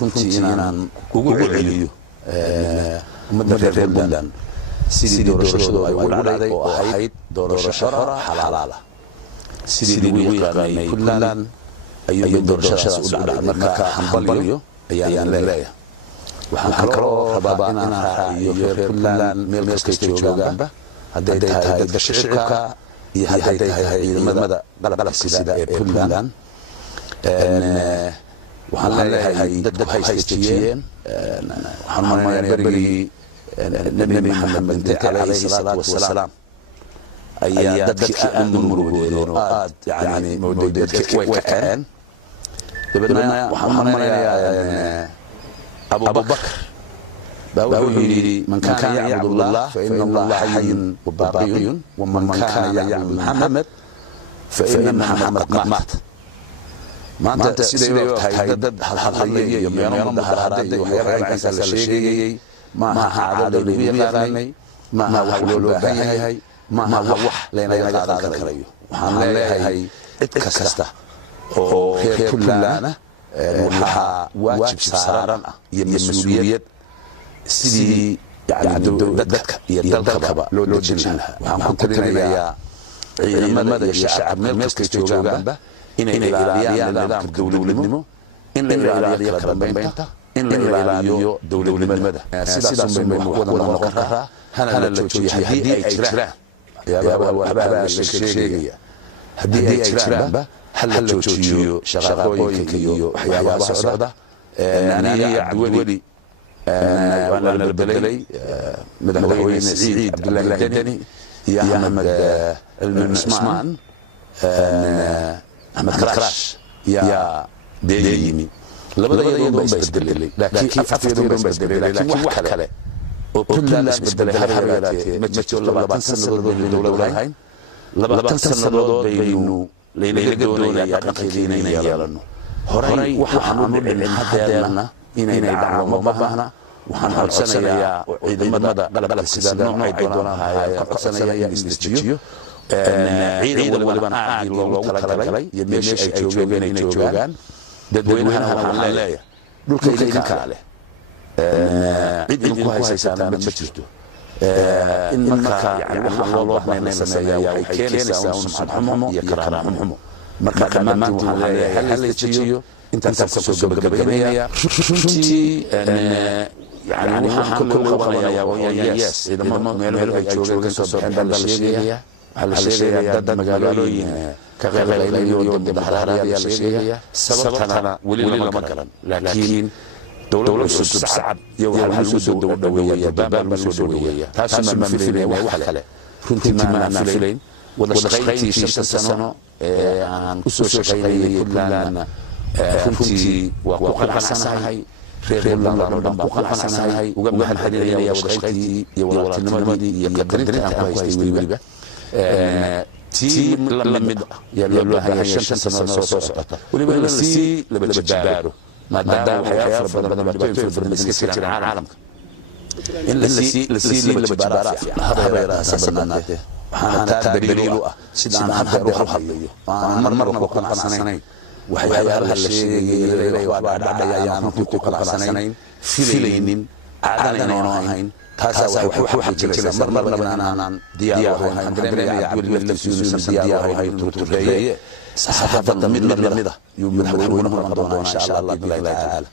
runtii inaan ugu celiyo ummadda reer Puntland sidii doorashadu ay ugu dhacday oo ahayd doorasho xor ah xalaal ah sidii lagu yaqaanay Puntland ayuu doorashadaas u dhacday marka hambalyo ayaan leeyahay waxaan kaloo rabaa inaan raaciyo reer Puntland meel kasta joogaanba hadday tahay dadka shacabka iyo hadday tahay ciidamada qalabka sida ee Puntland waxaan leeyahay dad haystiyeen waxaan marnayaa berigii nabi maxamed alayhi salaatu wasalaam ayaa dadkii aad u murugoodeen oo aad yani dadkii way kaceen dabadna waxaan marnayaa Abu Bakr baa yiri man kana ya'budu Allah fa inna Allah hayyun wa baqiyun wa man kana ya'budu Muhammad fa inna Muhammad qad mat maanta sidii oo tahay dad hadlayay iyo meelo mudaharaadey waxyaabo intaas la sheegayay ma aha caado lagu yaqaanay ma aha wax loo baahan yahay ma aha wax leenaga qaadan karayo waxaan leeyahay cid kasta oo reer Puntland waxaa waajib saaran ah iyo mas'uuliyad sidii yani dadka iyo dalkaba loo dejin lahaa waxaan ku talinayaa ciidamada iyo shacabka meel kasta joogaanba inay ilaaliyaan nidaamka dawladnimo in la ilaaliyo kala dambeynta in la ilaaliyo dawladnimada sidaas baynu wada noqon karaa hana la joojiyo haddii ay jiraan waxyaaba la sheegaya haddii ay jiraanba hal la joojiyo shaqooyinka iyo waxyaabaha socda aniga cabdiweli waan la bedelay madaxweyne Siciid Abdullaahi Deni iyo Ahmed Cismaan أحمد كراش يا ديمي لبدا يدون بيسبدلي لكن أفتيدون بيسبدلي لكن واحد كله وكل الناس بدلي حرياتي مجتول لبعض سنة الدولة وهاين لبعض سنة بينو لينقدون يا قنقيدين يالنو هراي وحنا من حدنا إن يدعم مبهنا وحنا حسنا يا عيد مدى قلب السيدان نوع عيدنا هاي قصنا يا إستجيو ciidan waliba aad loogu talagalay iyo meeshii ay joogeen inay joogaan dadweynaha waxaan leeyahay dhulka idinka leh cid idinku haysataan ma jirto in marka yani waxa loo baahnaynayaa waxay keenaysaa sumcad xumo iyo karaamo xumo marka dhammaantiin waxaan leeyahay hal la dejiyo intaas kusoo gabagabaynaya runtii yani waxaan kullu qabanayaa waa yes ciidamada meelo ay joogeen ka soo baxeen baa la sheegayaa على الشيء دد مقالوين كغيرين مدحرات يا الشيء سببتنا ولي لما قرن لكن دولة الصعب يوحل الوسود الدولية باب الوسود الدولية تاسم من فيلين وحلا كنت ما فيلين ودشقيتي شمس السنة عن أسس شقيني كلنا كنت وقوق الحسنة هاي reer Puntland وقوق الحسنة هاي وقبل الحديث يا ودشقيتي يا ولاتنمدي يا قدرتي أنا كويس وليبا تيم لمد يلو هي شمس سنة صوصة ولما سي لبجباره ما دام حياة بدل بدل في المسكين على العالم إلا سي لبجباره هذا غير سبناته هذا دليل سيدنا هذا روح الحليو مر وقنا سنين وحياة هالشيء اللي بعد أيام كنا سنين فيلين عادنا هين تاسع وحوح جلسة مرة أنا ديار هاي دريمة عبد الله سوسن ديار هاي ترتدي صحافة مدة يوم من حولنا إن شاء الله بالله تعالى